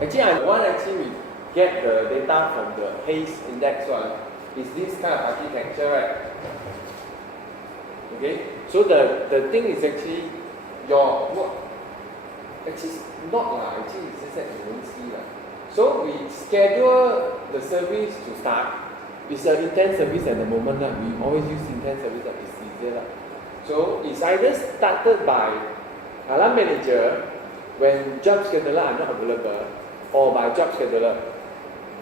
Actually, we get the data from the Hayes index one. Is this kind of architecture, right? Okay, so the thing is actually your what? Actually, not lah. Actually, it's just that you won't see lah. So we schedule the service to start. It's an intent service at the moment lah. We always use intent service that is easier lah. So it's either started by alarm manager when job scheduler are not available, or by job scheduler.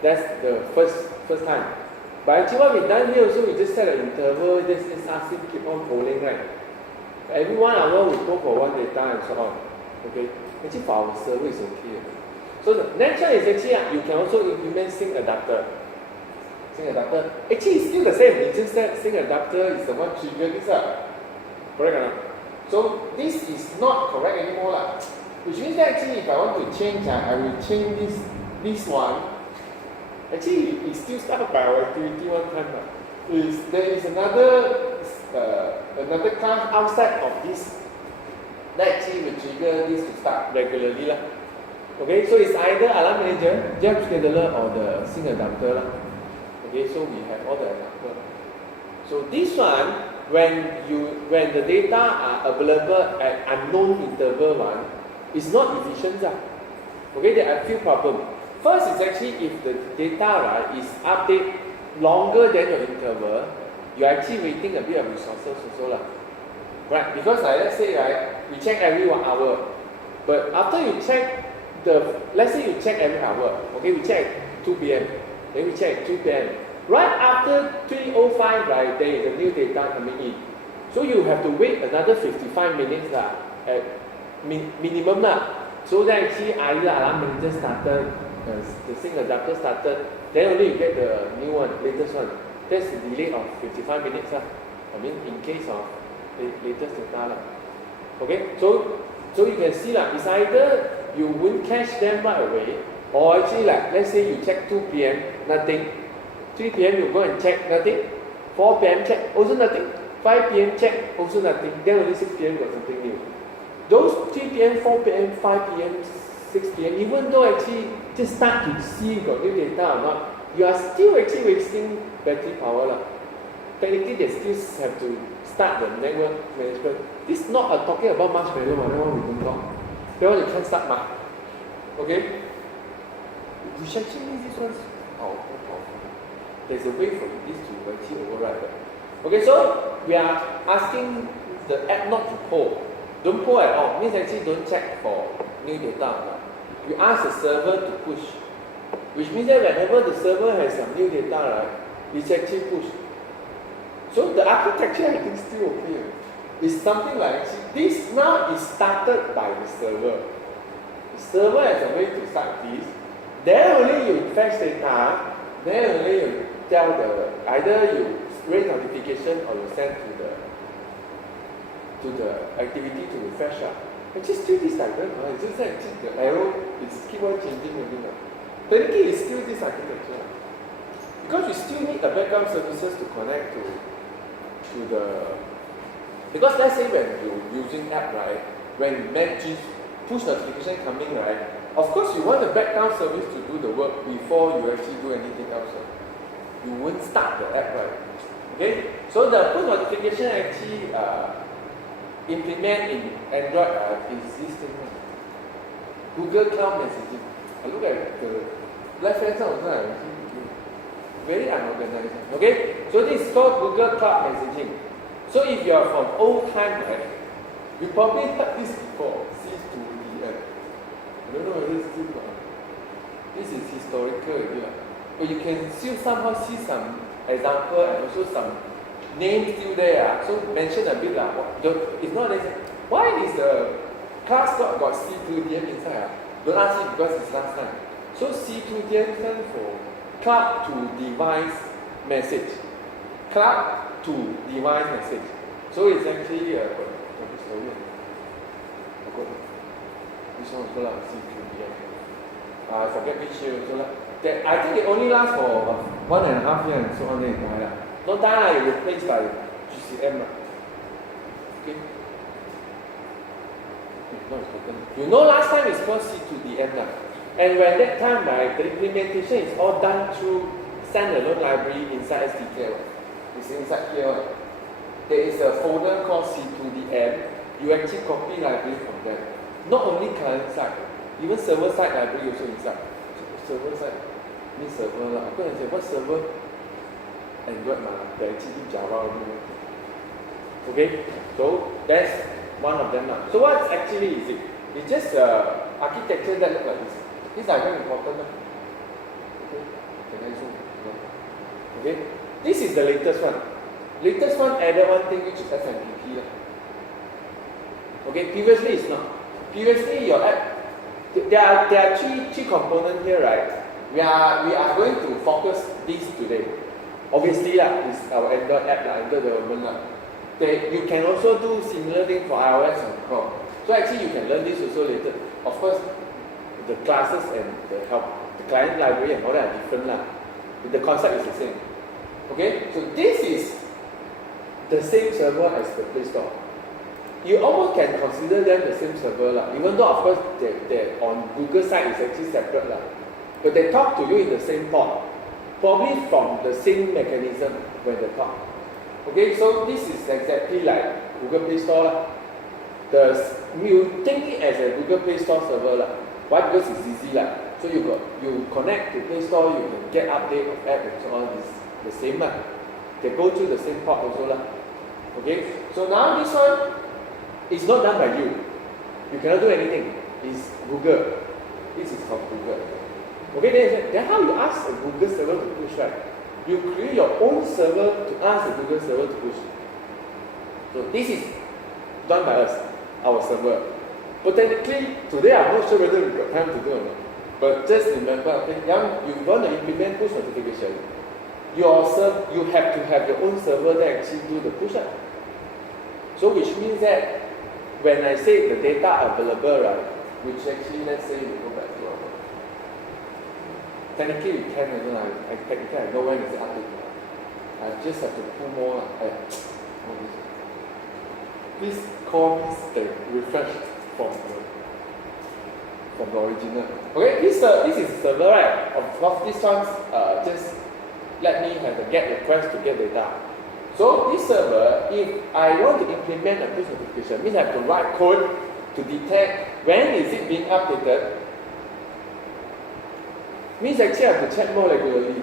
That's the first time. But actually what we've done here also, we just set an interval, just ask him keep on polling, right? Every 1 hour we go for one data and so on. Okay? Actually for our server is okay. So the next one is actually you can also implement sync adapter. Sync adapter. Actually it's still the same. It's just that sync adapter is the one trigger this up. Correct or not? So this is not correct anymore lah. Which means that actually if I want to change, I will change this one. Actually, it still started by our activity one time. There is another class outside of this that actually will trigger this to start regularly lah. Okay, so it's either alarm manager, job scheduler, or the sync adapter lah. Okay, so we have all the adapter. So this one, when the data are available at unknown interval one, it's not efficient lah. Okay, there are a few problems. First is actually if the data right is updated longer than your interval, you're actually wasting a bit of resources also lah. Right? Because let's say right, we check every 1 hour. But after you check let's say you check every hour, okay, we check 2 p.m. Then we check 2 p.m. Right after 3:05, right, there is a new data coming in. So you have to wait another 55 minutes lah, at minimum lah. So that actually either alarm manager started, the sync adapter started, then only you get the new one, latest one. That's a delay of 55 minutes lah. I mean, in case of the latest data lah. Okay, so you can see lah, it's either you won't catch them right away, or actually like, let's say you check 2 p.m, nothing. 3 p.m. you go and check, nothing. 4 p.m. check, also nothing. 5 p.m. check, also nothing. Then only 6 p.m. got something new. Those 3 p.m., 4 p.m., 5 p.m., 6 p.m., even though actually just start to see got new data or not, you are still actually wasting battery power lah. Technically, they still have to start the network management. This is not talking about marshmallow, that one we don't talk. That one you can't start ma. Okay? Which actually means this one's powerful. There's a way for this to actually override. Okay, so we are asking the app not to poll. Don't poll at all. Means actually don't check for new data. You ask the server to push. Which means that whenever the server has some new data, right, it's actually pushed. So the architecture I think still okay. It's something like this now is started by the server. The server has a way to start this. Then only you fetch data. Then only you tell either you raise notification or you send to the activity to refresh. Actually still this diagram, it's just that the arrow is keep on changing again. Technically it's still this architecture. Because you still need the background services to connect to the, because let's say when you're using app, right, when push notification coming, right, of course you want the background service to do the work before you actually do anything else. You won't start the app, right? Okay? So the push notification actually implement in Android is this thing. Google Cloud Messaging. I look at the left hand side also, very unorganized. Okay? So this is called Google Cloud Messaging. So if you are from old time, right, you probably heard this before, C2DM. I don't know whether it's still not. This is historical already. But you can still somehow see some example and also some names still there. So mention a bit it's not like, why is the class got C2DM inside? Don't ask it because it's last time. So C2DM stands for Cloud to Device Message. Cloud to Device Message. So it's actually this one also lah, C2DM. I forget which year also lah. I think it only lasts for 1.5 years and so on, then it die lah. Not die lah, it replaced by GCM lah. Okay? No, it's spoken. You know last time it's called C2DM lah. And when that time, right, the implementation is all done through standalone library inside SDK. It's inside here. There is a folder called C2DM. You actually copy library from there. Not only client side, even server side library also inside. Server side means server lah. I'm going to say what server? Android they actually Java only. Okay, so that's one of them now. So what actually is it? It's just architecture that looks like this. These are very important. Okay, can I zoom? Okay, this is the latest one. Latest one added one thing which is SMTP. Okay, previously it's not. Previously your app, there are three components here, right? We are going to focus these today. Obviously this is our Android app, Android development. You can also do similar thing for iOS and Chrome. So actually you can learn this also later. Of course, the classes and the client library and all that are different lah. The concept is the same. Okay, so this is the same server as the Play Store. You almost can consider them the same server lah. Even though of course they on Google side is actually separate lah. But they talk to you in the same port. Probably from the same mechanism when they talk. Okay, so this is exactly like Google Play Store lah. You think it as a Google Play Store server lah. Why? Because it's easy lah. So you connect to Play Store, you can get update of app and so on. It's the same lah. They go through the same port also lah. Okay, so now this one is not done by you. You cannot do anything. It's Google. This is from Google. Okay, then how you ask a Google server to push, right? You create your own server to ask the Google server to push. So this is done by us, our server. But technically, today I'm not sure whether we've got time to do or not. But just remember, okay, you want to implement push notification. You have to have your own server that actually do the push up. So which means that when I say the data available, right, which actually let's say we go back to our technically we can, technically I know when it's updated. I just have to pull more. Please call me the refresh from the original. Okay, this is the server, right? Of course, this one just let me have a GET request to get data. So this server, if I want to implement a push notification, means I have to write code to detect when is it being updated. Means actually I have to check more regularly.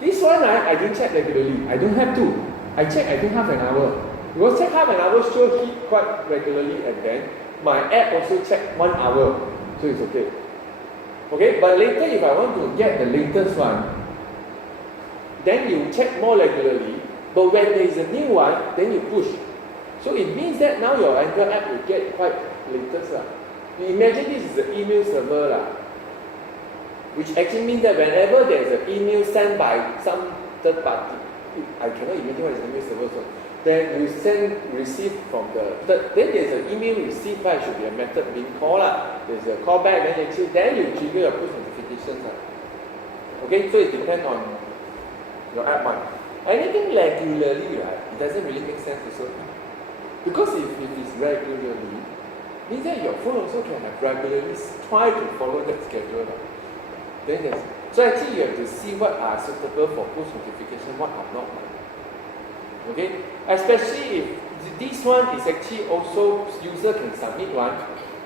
This one I don't check regularly. I don't have to. I check I think half an hour. Because check half an hour sure hit quite regularly, and then my app also check 1 hour. So it's okay. Okay, but later if I want to get the latest one, then you check more regularly. But when there is a new one, then you push. So it means that now your Android app will get quite latest. Imagine this is an email server, which actually means that whenever there is an email sent by some third party, I cannot imagine what is an email server. So then you receive from then there is an email receive, should be a method being called. There's a callback, then you trigger your push notifications. Okay, so it depends on your app one. Anything regularly, right, it doesn't really make sense also. Because if it is regularly, means that your phone also can have regularly try to follow that schedule. So actually you have to see what are suitable for push notification, what are not. Okay? Especially if this one is actually also user can submit one,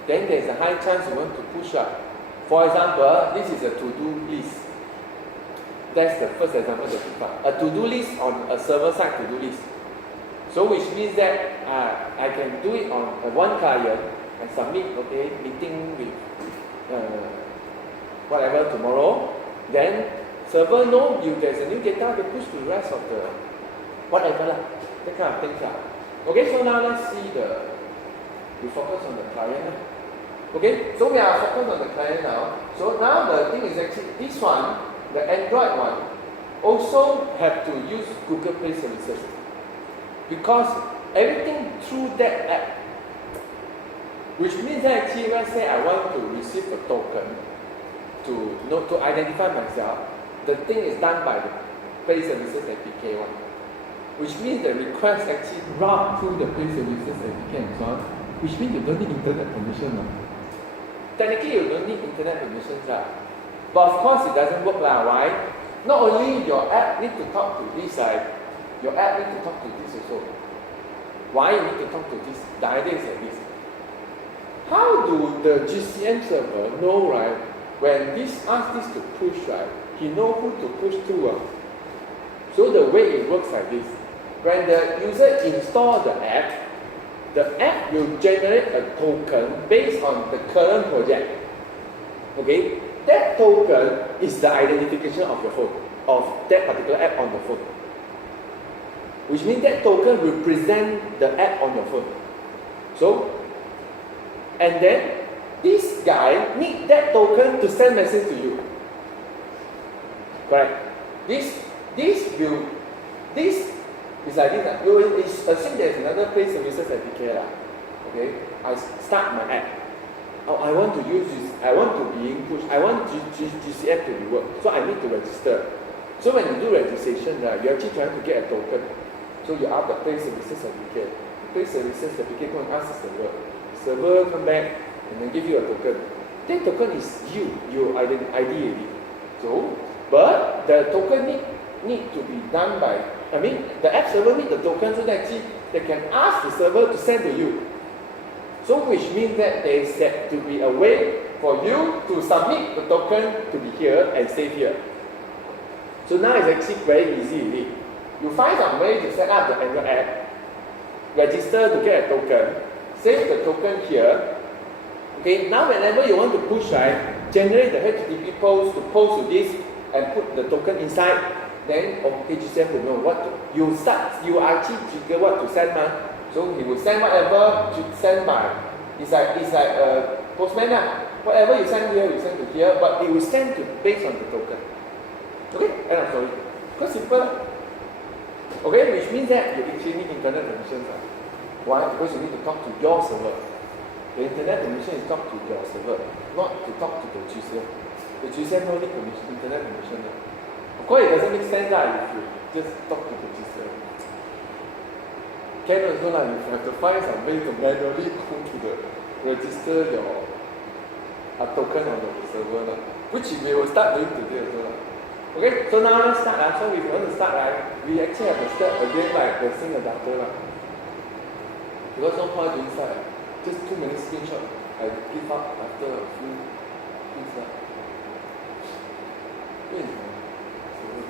then there's a high chance you want to push up. For example, this is a to-do list. That's the first example that we found. A to-do list on a server-side to-do list. So which means that I can do it on one client and submit, okay, meeting with whatever tomorrow. Then server know if there's a new data, they push to the rest of the whatever, that kind of things. Okay, so now let's see we focus on the client. Okay, so we are focused on the client now. So now the thing is actually this one, the Android one, also have to use Google Play services. Because everything through that app, which means that actually let's say I want to receive a token to identify myself, the thing is done by the Play Services APK one. Which means the request actually route through the Play Services APK and so on, which means you don't need internet connection. technically you don't need internet permissions lah. But of course it doesn't work lah. Why? Not only your app need to talk to this side, your app need to talk to this also. Why you need to talk to this? The idea is like this. How do the GCM server know, right, when this asks this to push, right, he know who to push to. So the way it works like this. When the user installs the app will generate a token based on the current project. Okay? That token is the identification of your phone, of that particular app on the phone. Which means that token represents the app on your phone. So, and then this guy needs that token to send message to you. Correct? This is like this. You assume there's another Play Services APK. Okay? I start my app. Oh, I want to use this. I want to be in push. I want GCM to be work. So I need to register. So when you do registration, you're actually trying to get a token. So you ask the Play Services APK. Play Services APK go and ask the server. Server come back and then give you a token. That token is your ID. So, but the token need to be done by, the app server need the token so that they can ask the server to send to you. So which means that there is set to be a way for you to submit the token to be here and save here. So now it's actually very easy. You find some way to set up the Android app, register to get a token, save the token here. Okay, now whenever you want to push, right, generate the HTTP post to post to this and put the token inside, then GCM will know what to, you actually trigger what to send. So he will send whatever to send by. It's like a postman. Whatever you send here, you send to here, but it will send to based on the token. Okay, end of story. Quite simple. Okay, which means that you actually need internet permissions. Why? Because you need to talk to your server. The internet permission is talk to your server, not to talk to the GCM. The GCM no need permission, internet permission. Of course, it doesn't make sense if you just talk to the GCM. Can also you have to find some way to manually go to the register your token on the server, which we will start doing today as well. Okay, so now let's start. So if you want to start, right, we actually have to start again like the same adapter. Because no point doing start. Just too many screenshots. I give up after a few things. Where is my server?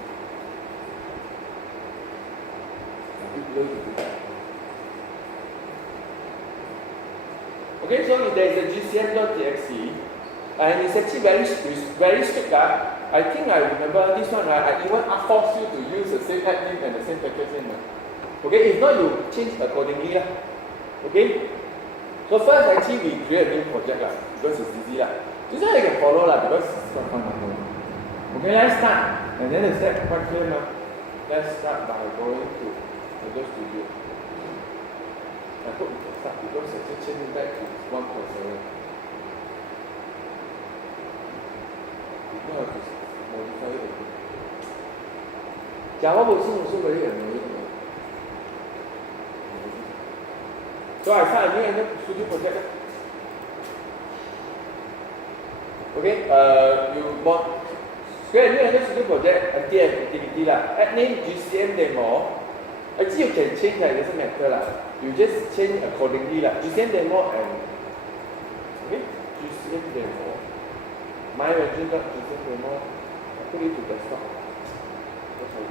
A bit low to do that. Okay, so if there is a GCM.txt, and it's actually very strict. I think I remember this one, right? I even force you to use the same app name and the same package name. Okay, if not, you change accordingly. Okay? So first, actually, we create a new project because it's easy. This one you can follow because it's quite fun. Okay, let's start. And then the step quite clear now. Let's start by going to Visual Studio. I hope we can start because it's actually changing back to 1.7. You have to modify it again. Java version also very annoying. So I start a new Android Studio project. Okay, you create a new Android Studio project, activity add name GCM demo. Actually you can change it doesn't matter You just change accordingly GCM demo and GCM demo. My version GCM demo. I put it to desktop. That's how you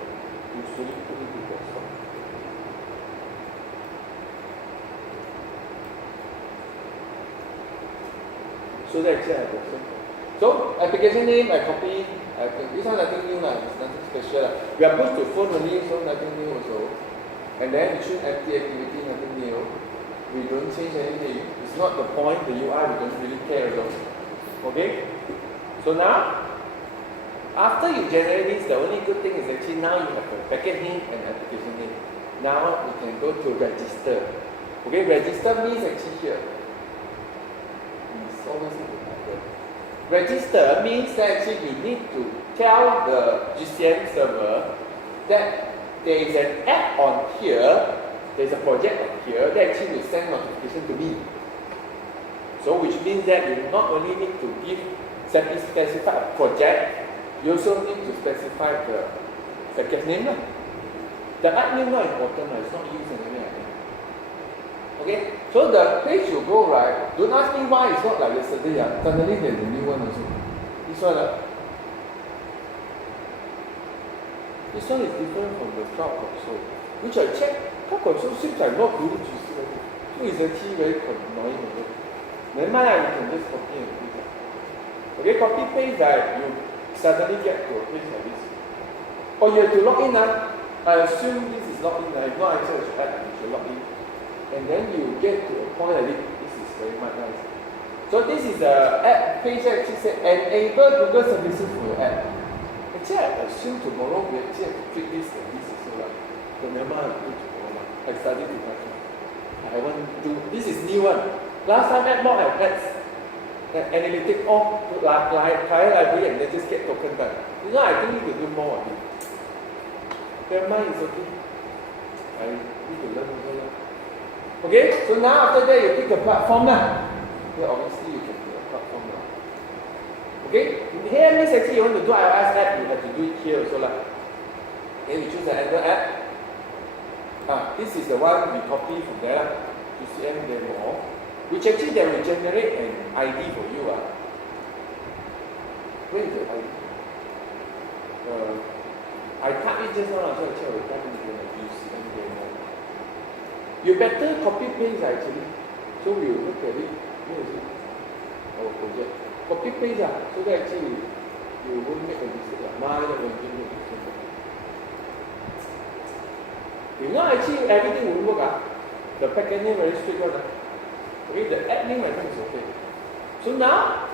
usually put it to desktop. So that's actually I have the So application name I copy. This one nothing new it's nothing special. We are pushed to phone only, so nothing new also. And then we choose empty activity, nothing new. We don't change anything. It's not the point, the UI we don't really care about. Okay? So now, after you generate this, the only good thing is actually now you have a packet name and application name. Now we can go to register. Okay, register means actually here. It's always important. Register means that actually you need to tell the GCM server that there is an app on here, there is a project on here that actually will send notification to me. So which means that you not only need to specify a project, you also need to specify the package name. The app name not important, it's not used in any other. Okay, so the page you go, right, don't ask me why it's not like yesterday. Suddenly there's a new one also. This one, this one is different from the cloud console, which I checked. Cloud console seems like not good to see. So it's actually very annoying. Never mind, you can just copy and paste. Okay, copy paste that you suddenly get to a page like this. Or you have to log in. I assume this is login. If not, I should add you should log in. And then you get to a point that this is very much nice. So this is the app page actually said enable Google services for your app. Actually, I assume tomorrow we actually have to click this and this is so like. But never mind, I'll do tomorrow. I studied to that. I want to do this is new one. Last time AdMob had ads, analytic all like client library and then just get token done. You know, I think we could do more of it. Never mind, it's okay. I need to learn also. Okay, so now after that you pick a platform now. Yeah, obviously you can pick a platform now. Okay, here means actually you want to do iOS app, you have to do it here also lah. Okay, we choose the Android app. This is the one we copy from there, UCM demo, which actually they will generate an ID for you. Where is the ID? I type it just now, so I check the type in the UCM demo. You better copy paste actually. So we will look at it. Where is it? Our project. Copy paste so that actually you won't make a mistake. Mine will make a mistake. If not actually everything will work. The package name very straightforward. Okay, the app name I think is okay. So now,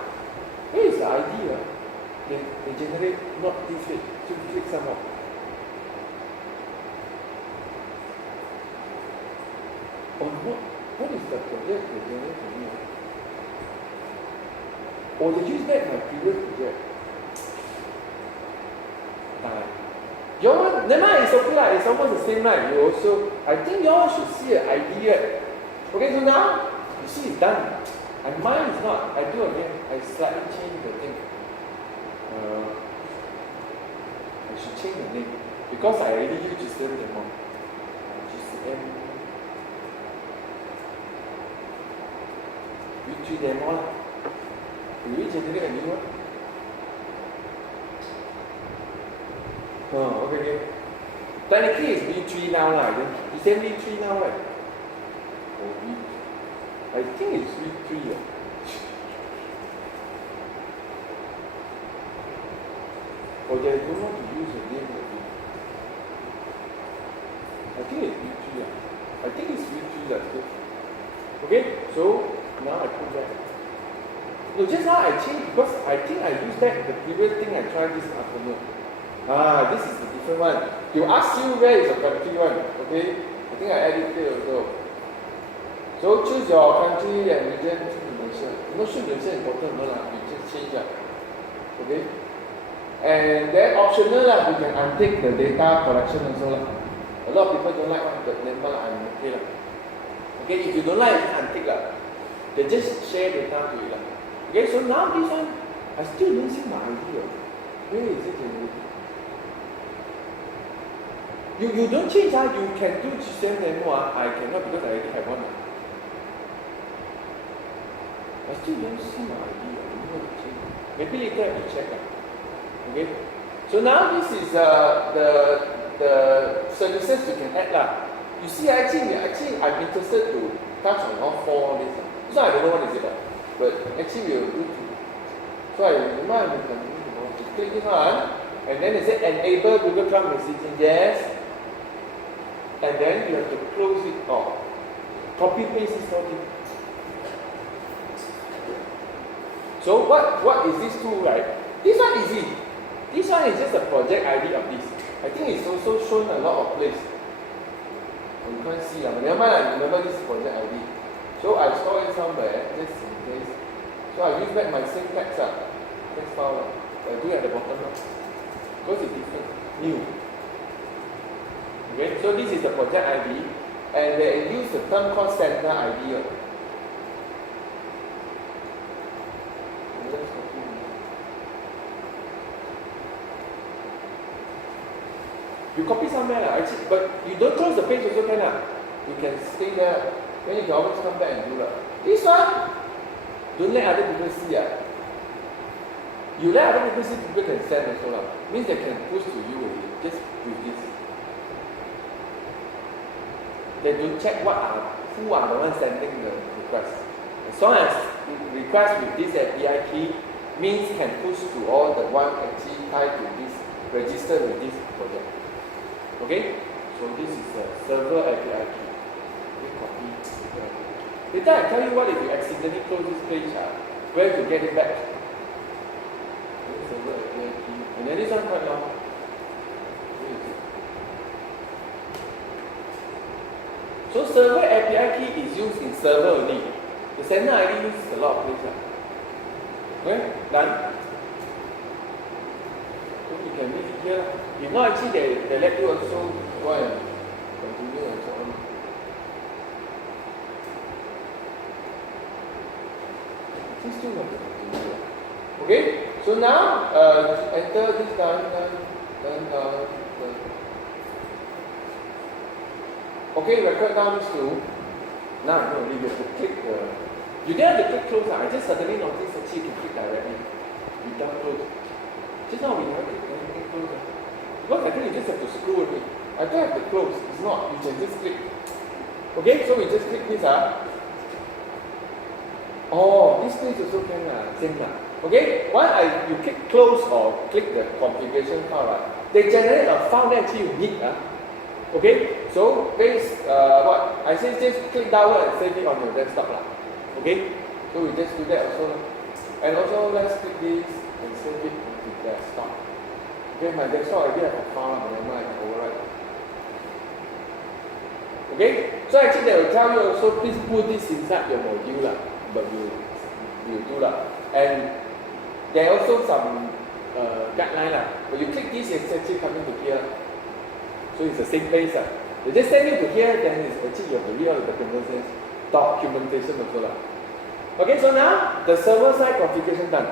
where is the ID? They generate not this way. So you click somehow. What is the project they generate for me? Or they use back my previous project. Your one, never mind, it's okay, it's almost the same, right? You also, I think you all should see an ID. Okay, so now, you see it's done. And mine is not. I do again. I slightly change the thing. I should change the name. Because I already use GCM demo. GCM V3 demo. Will we generate a new one? Okay. Technically it's V3 now, it's V3 now, right? Oh, V3. I think it's V3. Or they don't want to use the name of it. I think it's V3. I think it's V3 that's good. Okay, so now I put that. No, just now I changed because I think I used that the previous thing I tried this afternoon. This is the different one. You ask you where is the country one, okay? I think I added it also. So choose your country and region, choose Malaysia. Not sure Malaysia is important, no lah. You just change that. Okay? And then optional lah, you can untick the data collection also lah. A lot of people don't like one, but never I'm okay lah. Okay, if you don't like, just untick lah. They just share data to you lah. Okay, so now this one, I still don't see my idea. Where is it generated? You don't change, you can do GCM demo, I cannot because I already have one. I still don't see my idea. I don't know how to change. Maybe later I will check. Okay? So now this is the services you can add. You see, actually I'm interested to touch on all four of these. So I don't know what is it. But actually we will do two. So I remember to click this one, and then it said enable Google Cloud messaging, yes. And then you have to close it off. Copy paste this whole thing. So what is this tool, right? This one is easy. This one is just a project ID of this. I think it's also shown a lot of places. You can't see, but never mind, remember this project ID. So I store it somewhere, just in case. So I use back my same text file. I do at the bottom now. Because it's different, new. Okay, so this is the project ID, and they use the term called center ID. You copy somewhere actually, but you don't close the page also can You can stay there. Then you can always come back and do This one, don't let other people see You let other people see, people can send also Means they can push to you already. Just do this. They don't check who are the ones sending the request. As long as request with this API key means can push to all the one actually tied to this, register with this project. Okay? So this is the server API key. We copy. Later I tell you what if you accidentally close this page, where to get it back. Server API key. And then this one quite long. So server API key is used in server only. The sender ID uses a lot of places. Okay, done. So you can leave it here. If not, actually they let you also go and continue and so on. You still have to continue. Okay, so now enter this done. Okay, record down this to. Now, no, you have to click you don't have to click close. I just suddenly noticed that you can click directly without close. Just now we never click anything close. Because I think you just have to scroll with it. I don't have to close. It's not. You can just click. Okay, so we just click this. Oh, this place also can same. Okay, while you click close or click the configuration file, they generate a file that actually you need. Okay, so what I say, just click download and save it on your desktop Okay, so we just do that also and also let's click this and save it on the desktop. Okay, my desktop already have a file, but I can overwrite. Okay, so actually they will tell you also please put this inside your module but you do and there are also some guideline when you click this it's actually coming to here. So it's the same place. They just send you to here, then it's actually you have to read all the documentation also. Okay, so now the server side configuration done.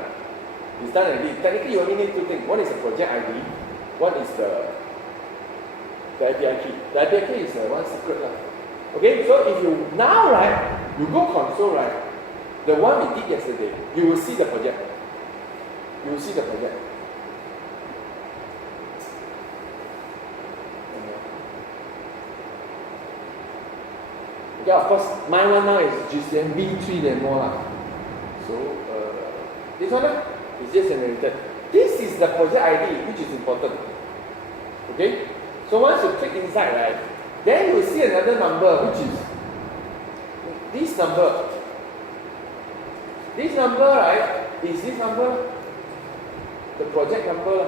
It's done already. Technically, you only need two things. One is the project ID. One is the API key. The API key is one secret. Okay, so if you now you go console the one we did yesterday, you will see the project. You will see the project. Yeah, of course, my one now is GCM V3 and more. So, this one is just generated. This is the project ID, which is important. Okay? So once you click inside, then you will see another number, which is this number. This number, is this number the project number,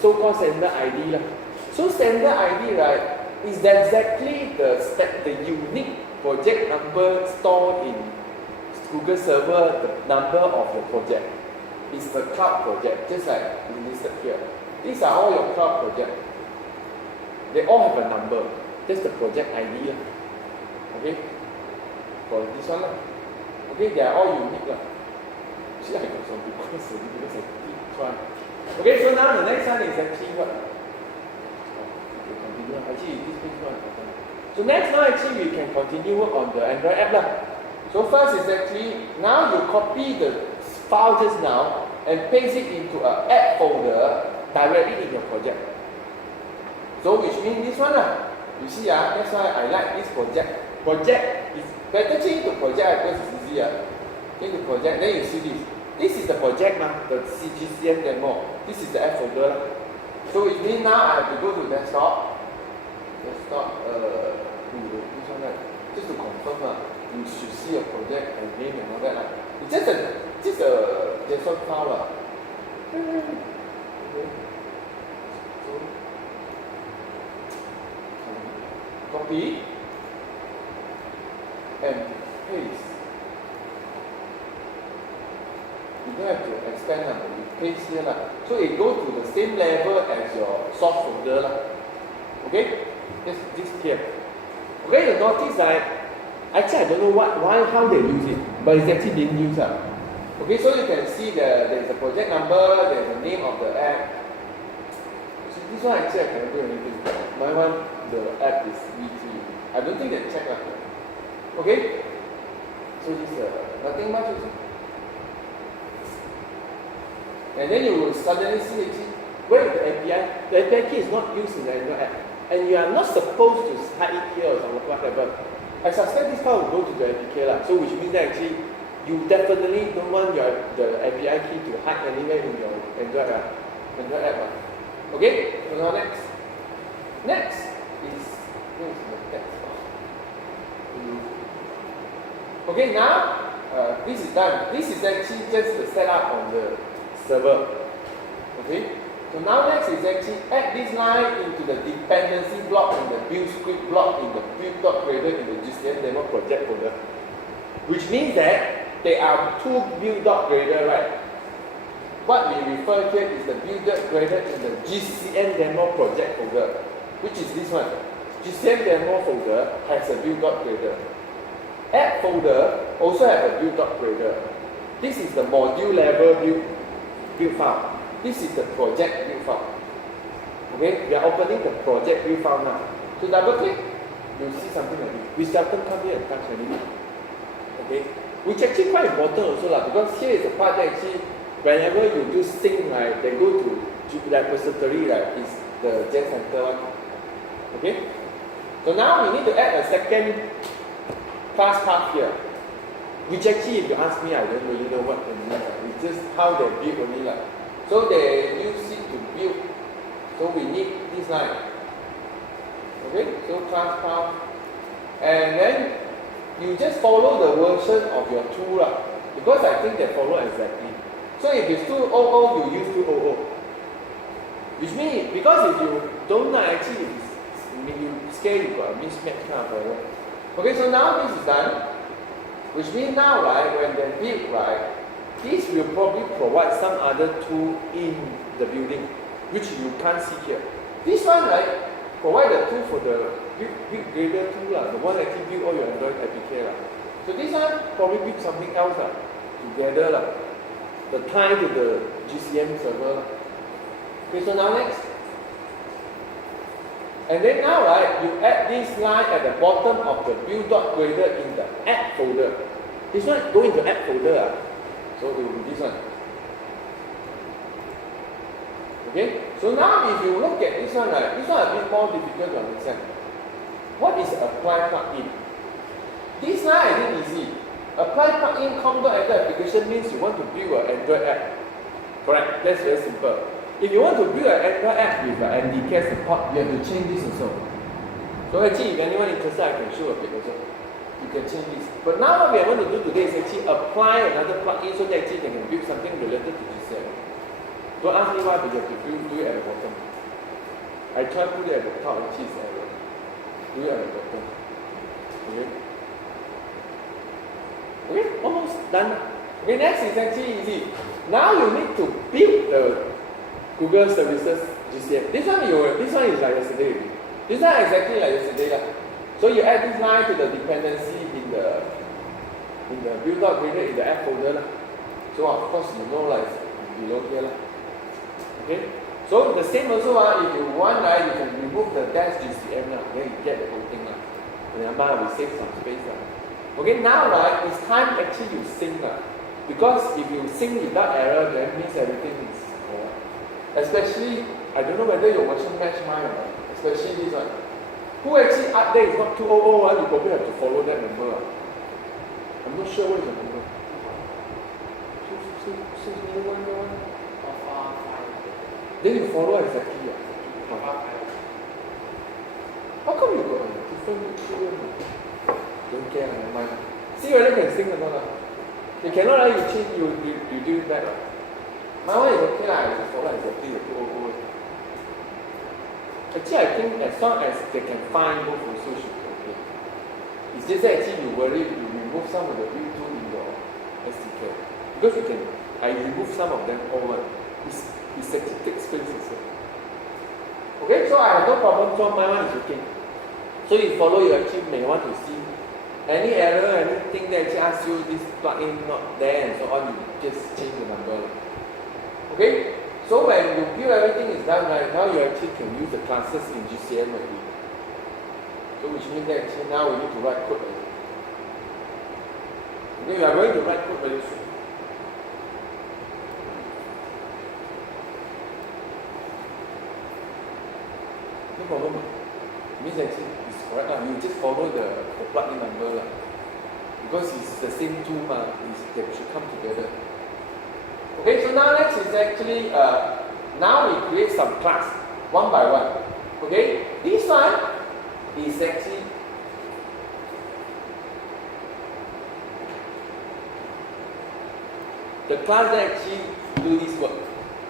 so-called sender ID. So sender ID, is exactly the unique project number stored in Google Server, the number of the project. It's the cloud project, just like listed here. These are all your cloud projects. They all have a number. That's the project ID. Okay? For this one. Okay, they are all unique. See, I got some because I did try. Okay, so now the next one is actually what? Actually, this page is not important. So next now actually we can continue work on the Android app. So first is actually, now you copy the file just now and paste it into an app folder directly in your project. So which means this one you see that's why I like this project. Project is better change to project because it's easier. Change to project, then you see this. This is the project the CGCM demo. This is the app folder. So which means now I have to go to desktop. This one just to confirm you should see a project and name and all that It's just a JSON file Okay. So copy and paste. You don't have to expand but you paste here So it goes to the same level as your source folder Okay. This here. Okay, you notice that actually I don't know how they use it, but it's actually being used. Okay, so you can see there's a project number, there's the name of the app. You see? This one actually I cannot do anything. My one, the app is V3. I don't think they check that. Okay? So this nothing much also. And then you will suddenly see actually, where is the API? The API key is not used in the Android app. And you are not supposed to hide it here or something, whatever. I suspect this file will go to the APK lah. So which means that actually you definitely don't want the API key to hide anywhere in your Android app. Okay? So now next. Next is where is the text file? Okay, now this is done. This is actually just the setup on the server. Okay? So now next is actually add this line into the dependency block in the build script block in the build.gradle in the GCM demo project folder. Which means that there are two build.gradle, right? What we refer here is the build.gradle in the GCM demo project folder, which is this one. GCM demo folder has a build.gradle. App folder also has a build.gradle. This is the module level build file. This is the project build file. Okay, we are opening the project build file now. So double click, you'll see something like this. We seldom come here and touch anything. Okay, which actually quite important also lah, because here is the part that actually whenever you do sync, right, they go to repository, right, is the Gen Center one. Okay, so now we need to add a second class path here. Which actually, if you ask me, I don't really know what it means. It's just how they build only lah. So they use it to build. So we need this line. Okay, so class path. And then you just follow the version of your tool lah. Because I think they follow exactly. So if it's 200, you use 200. Which means, because if you don't know, actually, when you scale, you got a mismatch kind of error. Okay, so now this is done. Which means now, right, when they build, right, this will probably provide some other tool in the building, which you can't see here. This one, right, provide a tool for the build-grader tool, the one that can build all your Android APK. So this one probably build something else together. The tie to the GCM server. Okay, so now next. And then now, right, you add this line at the bottom of the build.gradle in the app folder. This one go into app folder. So it will be this one. Okay? So now if you look at this one, right, this one a bit more difficult to understand. What is apply plugin? This line I think easy. Apply plugin com.android application means you want to build an Android app. Correct? That's very simple. If you want to build an Android app with an NDK support, you have to change this also. So actually, if anyone interested, I can show a bit also. You can change this. But now what we want to do today is actually apply another plugin so that actually they can build something related to GCM. Don't ask me why, but you have to do it at the bottom. I try to put it at the top, actually it's error. Do it at the bottom. Okay? Okay, almost done. Okay, next is actually easy. Now you need to build the Google Services GCM. This one is like yesterday. This one is exactly like yesterday. So you add this line to the dependency in the build.gradle in the app folder. So of course you know it's below here. Okay. So the same also if you want, you can remove the dash GCM then you get the whole thing. Remember, we save some space. Okay, now it's time actually you sync. Because if you sync without error, then means everything is correct. Especially, I don't know whether your version match mine or not. Especially this one. Who actually update is not 200, you probably have to follow that number. I'm not sure what is the number. 601. Then you follow exactly. How come you got a different children? Don't care, never mind. See whether you can sing or not. You cannot, you change, you do it back. My one is okay, I just follow exactly the 200. Actually, I think as long as they can find both also should be okay. It's just that actually you worry, you remove some of the build tool in your SDK. Because you can, I remove some of them all. It's actually takes space also. Okay, so I have no problem, so my one is okay. So you follow, you actually may want to see any error, anything that actually asks you this plugin not there and so on, you just change the number. Okay, So when you view everything is done right, now you actually can use the classes in GCM already. So which means that actually now we need to write code already. Okay, we are going to write code very soon. No problem. It means actually it's correct. You just follow the plugin number. Because it's the same tool, they should come together. Okay, so now next is actually, now we create some class, one by one. Okay, this one is actually the class that actually do this work.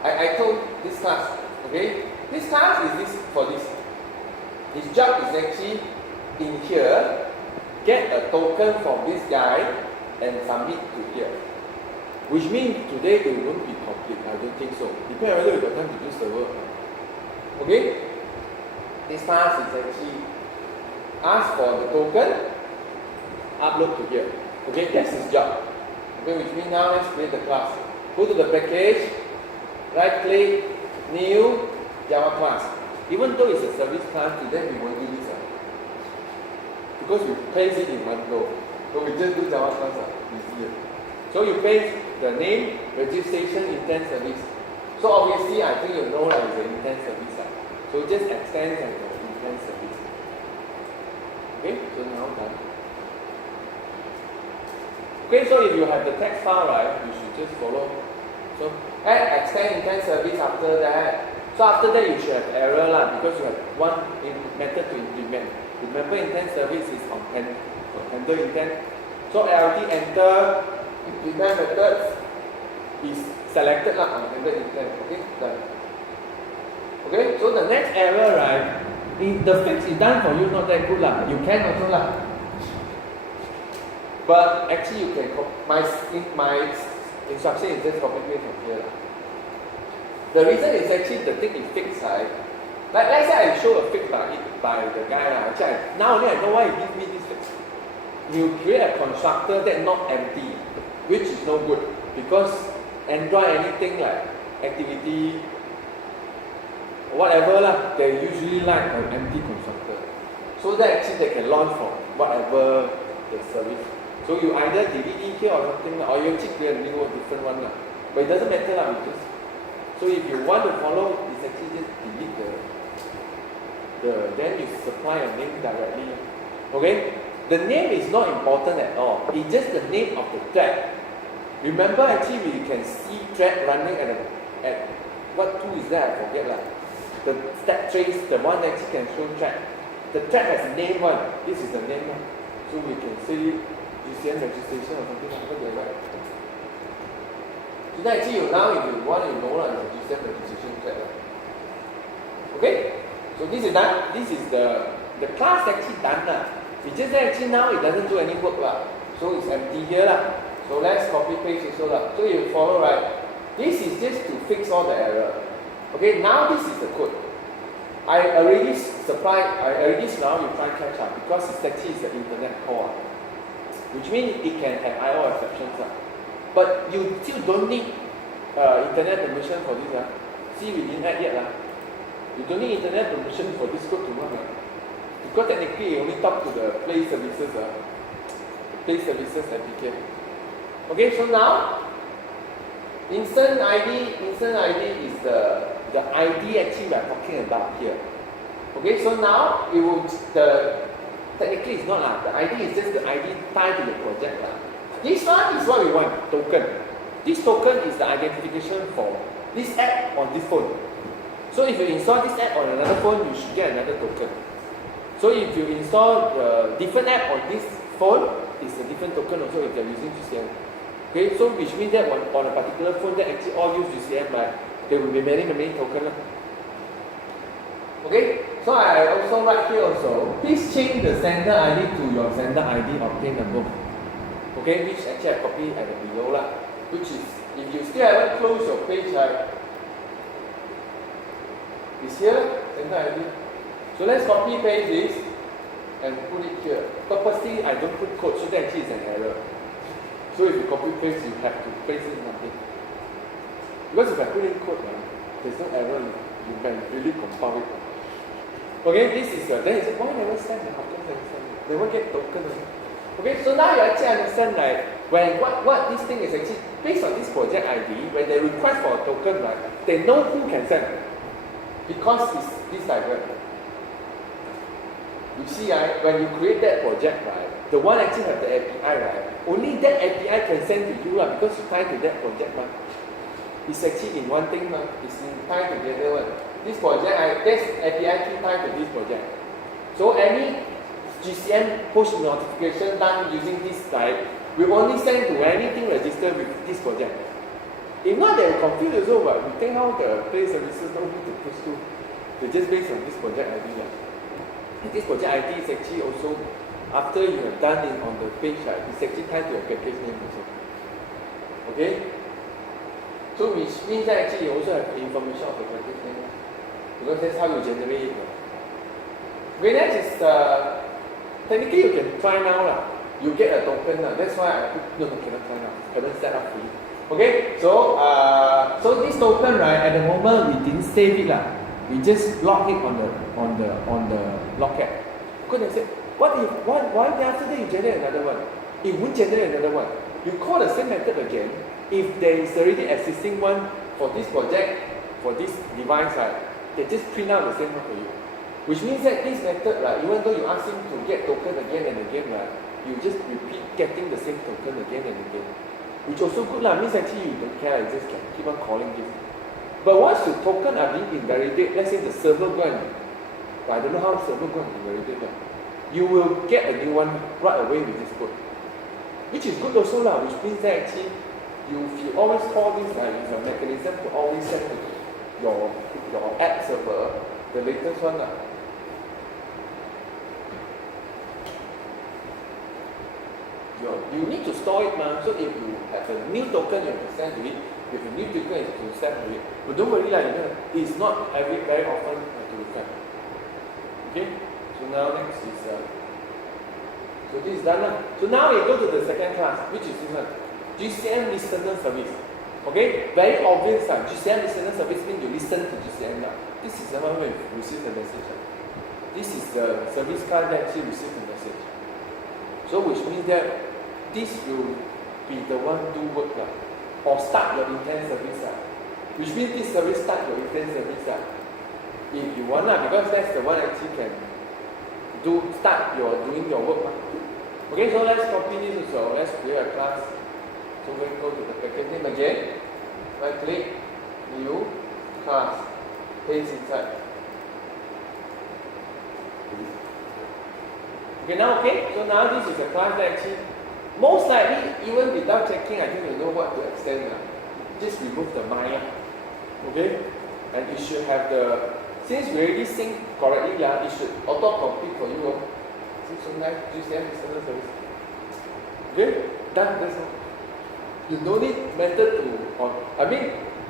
I told this class, okay, this class is this for this. His job is actually in here, get a token from this guy and submit to here. Which means today it won't be complete. I don't think so. Depends on whether we got time to do server. Okay? This task is actually ask for the token, upload to here. Okay, that's his job. Okay, which means now let's create the class. Go to the package, right click, new, Java class. Even though it's a service class, today we won't do this. Because we paste it in one go. So we just do Java class easier. So you paste the name, registration, intent service. So obviously I think you know it's an intent service. So just extend as the intent service. Okay, so now done. Okay, so if you have the text file, right, you should just follow. So add extend intent service after that. So after that you should have error because you have one method to implement. Remember intent service is on handle intent. So LT enter implement methods is selected on handle intent. Okay, done. Okay, so the next error, right? The fix is done for you, not that good You can also But actually you can my instruction is just copy paste from here. The reason is actually the thing is fixed, right? Like let's say I show a fix by the guy. Actually, now only I know why he gives me this fix. You create a constructor that's not empty, which is no good because Android anything like activity whatever they usually like an empty constructor. So that actually they can launch from whatever the service. So you either delete it here or something, or you actually create a new different one. But it doesn't matter so if you want to follow, it's actually just delete then you supply a name directly. Okay? The name is not important at all. It's just the name of the thread. Remember actually we can see thread running at what tool is that? I forget The stack trace, the one that actually can show thread. The thread has a name one. This is the name one. So we can say GCM registration or something like that. Right? So actually now if you want to know the GCM registration thread. Okay? So this is done. This is the class actually done. It's just that actually now it doesn't do any work. So it's empty here. So let's copy paste also. So you follow, right? This is just to fix all the error. Okay, now this is the code. I already now you try catch up because it's actually the internet call. Which means it can have I/O exceptions. But you still don't need internet permission for this. See, we didn't add yet. You don't need internet permission for this code to run. Because technically you only talk to the Play services. Play services application. Okay, so now instant ID is the ID actually we are talking about here. Okay, so now it will technically it's not the ID is just the ID tied to the project. This one is what we want, token. This token is the identification for this app on this phone. So if you install this app on another phone, you should get another token. So if you install the different app on this phone, it's a different token also if you're using GCM. Okay, so which means that on a particular phone that actually all use GCM, there will be many tokens. Okay, so I also write here also, please change the sender ID to your sender ID or PIN number. Okay, which actually I copy at the below which is, if you still haven't closed your page, is here, sender ID. So let's copy paste this and put it here. Purposely, I don't put code, so that actually is an error. So if you copy paste, you have to paste in something. Because if I put in code, there's no error. You can really compile it. Okay, this is then you say, why never send the after never send? Never get token. Okay, so now you actually understand like when what this thing is actually based on this project ID, when they request for a token, right, they know who can send. Because it's this diagram. You see, right, when you create that project, right, the one actually have the API, right, only that API can send to you because you tie to that project. It's actually in one thing, it's in tied together. This project, this API key tied to this project. So any GCM push notification done using this type will only send to anything registered with this project. If not, they will confuse also, but we think how the play services don't need to push to. They're just based on this project ID. This project ID is actually also, after you have done it on the page, it's actually tied to your package name also. Okay? So which means that actually you also have information of the package name. Because that's how you generate it. Okay, next is technically you can try now. You get a token. That's why I put, no, cannot try now. Cannot set up for you. Okay, so so this token, right, at the moment we didn't save it. We just lock it on the locket. Because they said, why after that you generate another one? It won't generate another one. You call the same method again. If there is already existing one for this project, for this device, right, they just print out the same one for you. Which means that this method, right, even though you ask him to get token again and again, right, you just repeat getting the same token again and again. Which also good means actually you don't care, you just can keep on calling this. But once the token are being invalidated, let's say the server go and, I don't know how the server go and invalidate that, you will get a new one right away with this code. Which is good also which means that actually you always call this it's a mechanism to always send to your app server the latest one. You need to store it so if you have a new token you have to send to it. If a new token is to send to it. But don't worry it's not very often to return. Okay? So now next is so this is done. So now we go to the second class, which is this one. GCM listener service. Okay? Very obvious GCM listener service means you listen to GCM. This is the one where you receive the message. This is the service card that actually receives the message. So which means that this will be the one do work or start your intent service. Which means this service start your intent service. If you want because that's the one actually can start doing your work. Okay, so let's copy this also. Let's create a class. So we'll go to the package name again. Right click, new class, paste inside. Okay, now so now this is a class that actually most likely even without checking, I think you know what to extend. Just remove the my. Okay? And it should have since we already sync correctly, it should auto-complete for you. See, so nice, GCM listener service. Okay? Done, that's all. You don't need method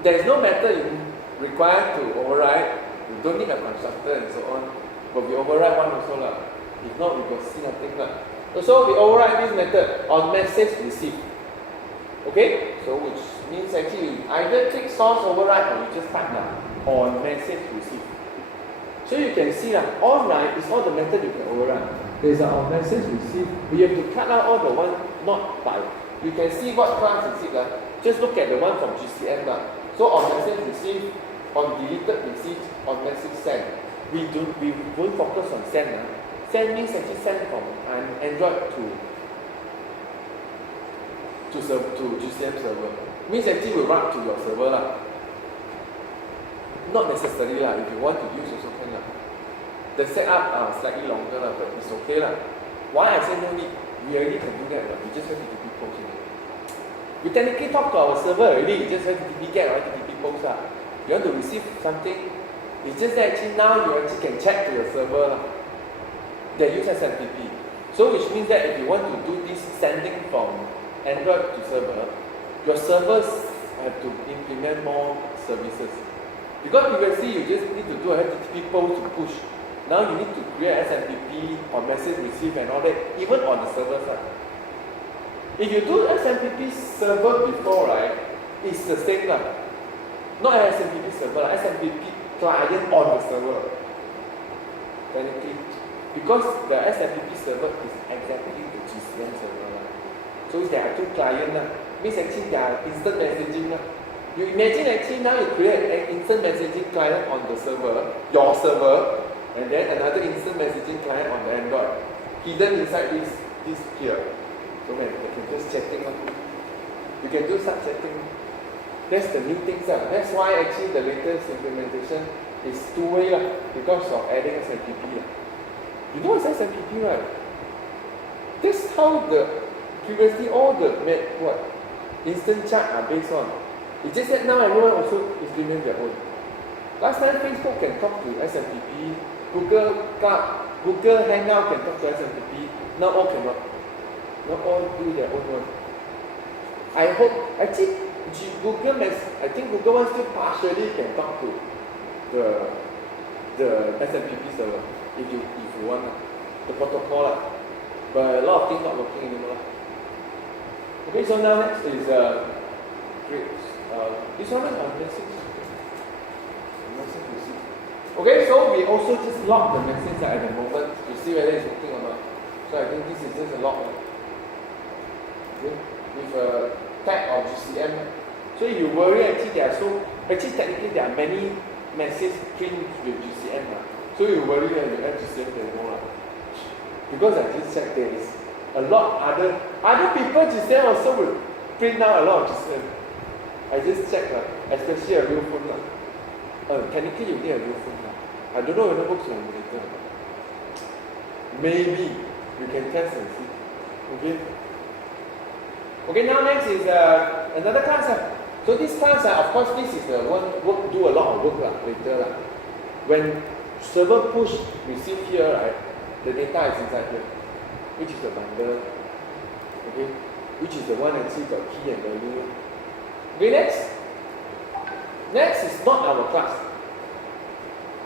there is no method required to override. You don't need a constructor and so on. But we override one also. If not, we will see nothing. So we override this method on message received. Okay? So which means actually you either click source override or you just type on message received. So you can see online is all the method you can override. There's on message received. We have to cut out all the one not by. You can see what class is it. Just look at the one from GCM. So on message received, on deleted received, on message sent. We won't focus on send. Send means actually send from an Android to GCM server. Means actually will write to your server. Not necessarily if you want to use also can. The setup slightly longer but it's okay. Why I say no need? We already can do that. We just have HTTP post. We technically talk to our server already. You just have HTTP get or HTTP post. You want to receive something. It's just that actually now you actually can check to your server. They use SMTP. So which means that if you want to do this sending from Android to server, your servers have to implement more services. Because previously you just need to do a HTTP post to push. Now you need to create SMTP or message receive and all that, even on the server side. If you do SMTP server before, it's the same. Not an SMTP server, SMTP client on the server. Technically. Because the SMTP server is exactly the GCM server. So there are two clients. Means actually there are instant messaging. You imagine actually now you create an instant messaging client on the server, your server, and then another instant messaging client on the Android. Hidden inside this here. So man, you can just chatting. You can do such chatting. That's the new thing. That's why actually the latest implementation is two-way because of adding SMTP. You know it's SMTP, right? That's how previously all the instant chat are based on. It's just that now everyone also implement their own. Last time Facebook can talk to SMTP, Google Hangout can talk to SMTP, now all cannot. Not all do their own one. I hope, actually, I think Google one still partially can talk to the SMTP server if you want the protocol but a lot of things not working anymore. Okay, so now next is great. This one is message receipt. Okay, so we also just log the message at the moment to see whether it's working or not. So I think this is just a log. Okay, with a tag of GCM. So if you worry, actually technically there are many messages print with GCM. So you worry and you add GCM, there more. Because I just checked, there is a lot other people GCM also will print out a lot of GCM. I just checked, especially a real phone. Technically you need a real phone. I don't know whether it works on later. Maybe you can test and see. Okay, now next is another class. So this class, of course, this is the one do a lot of work later. When server push receive here, right, the data is inside here, which is the bundle. Okay, which is the one actually got key and value. Okay, next is not our class.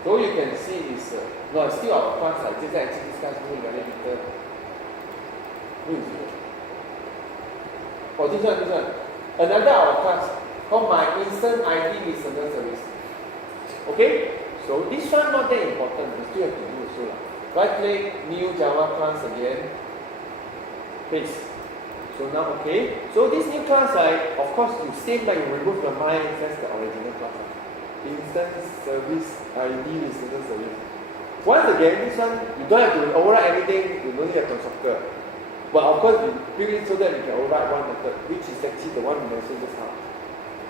So you can see is no, it's still our class. I just actually discuss very little. Who is it? Oh, this one. Another our class called my instant ID listener service. Okay, so this one not that important. We still have to do also. Right click, new Java class again. Paste. So now okay. So this new class, of course, you save you remove the my access the original class. Instant service ID listener service. Once again, this one you don't have to override anything. You don't need a constructor. But of course, we build it so that we can override one method, which is actually the one we mentioned just now.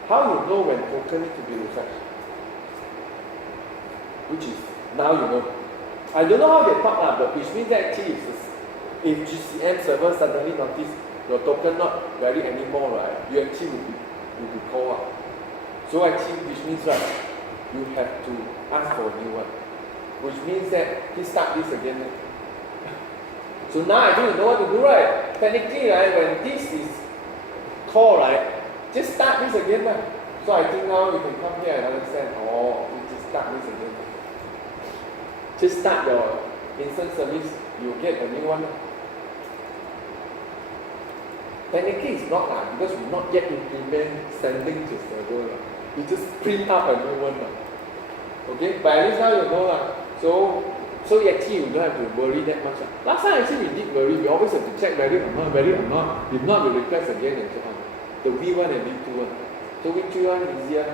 How you know when token needs to be refreshed? Which is, now you know. I don't know how they talk, but which means that actually if GCM server suddenly notice your token not valid anymore, right, you actually will be called up. So actually, which means you have to ask for a new one. Which means that please start this again. So now I think you know what to do, right? Technically, right, when this is called, right, just start this again. So I think now you can come here and understand, you just start this again. Just start your instant service, you'll get a new one. Technically it's not because we not yet implement sending to server. We just print out a new one. Okay, but at least now you know. So actually you don't have to worry that much. Last time actually we did worry, we always have to check valid or not. If not, we request again and so on. The V1 and V2 one. So which one is easier?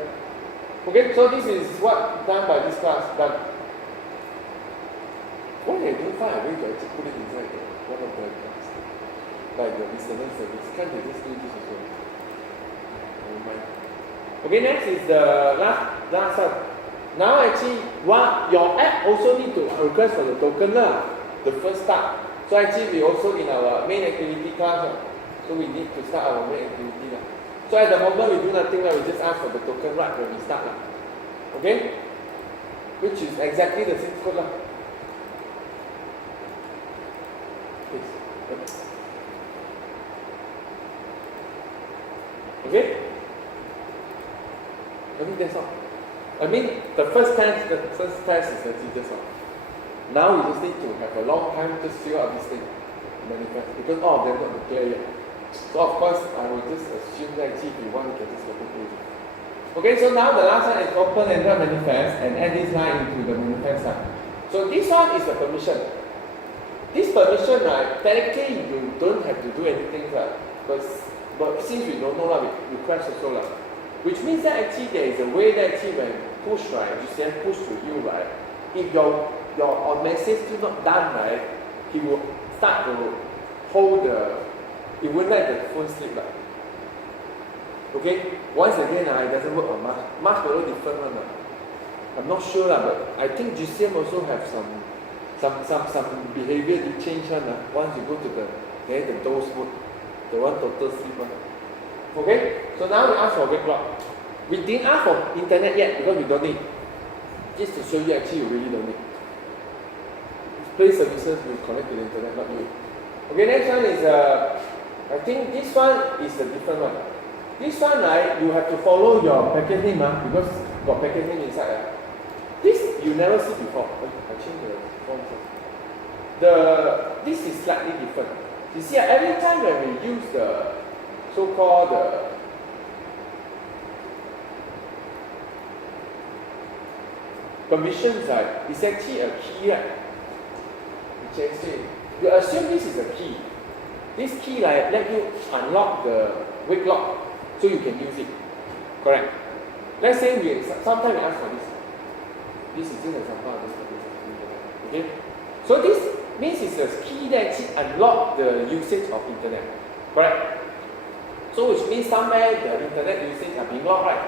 Okay, so this is what done by this class. Done. Why they don't find a way to actually put it inside one of the class? Like the listener service. Can't they just do this also? Never mind. Okay, next is the last one. Now actually, your app also need to request for the token the first start. So actually, we also in our main activity class, so we need to start our main activity. So at the moment, we do nothing, we just ask for the token right when we start. Okay? Which is exactly the same code. Okay? I think that's all. I mean, the first test is actually just all. Now we just need to have a long time to figure out this thing, manifest, because all of them not declared yet. So of course, I will just assume that if you want, you can just copy paste. Okay, so now the last one is open-ended manifest and add this line into the manifest line. So this one is the permission. This permission, right, technically you don't have to do anything, right? But since we don't know, we crash also. Which means that actually there is a way that actually when push, right, you say push to you, right? If your on message still not done, right, he will start to hold he won't let the phone sleep. Right? Okay? Once again, it doesn't work on mask. Mask a little different one. I'm not sure, but I think GCM also have some behavior to change one. Once you go to the dose mode, the one total sleep one. Okay? So now we ask for wake clock. We didn't ask for internet yet because we don't need. Just to show you actually you really don't need. Play services will connect to the internet, not you. Okay, next one is I think this one is a different one. This one, right, you have to follow your packet name because got packet name inside. This you never see before. I changed the form. This is slightly different. You see, every time when we use the so-called permissions, right, it's actually a key, right? You can say, you assume this is a key. This key, like, let you unlock the wake lock so you can use it. Correct? Let's say sometimes we ask for this. This is just an example of this. Okay? So this means it's a key that actually unlock the usage of internet. Correct? So which means somewhere the internet usage are being locked, right?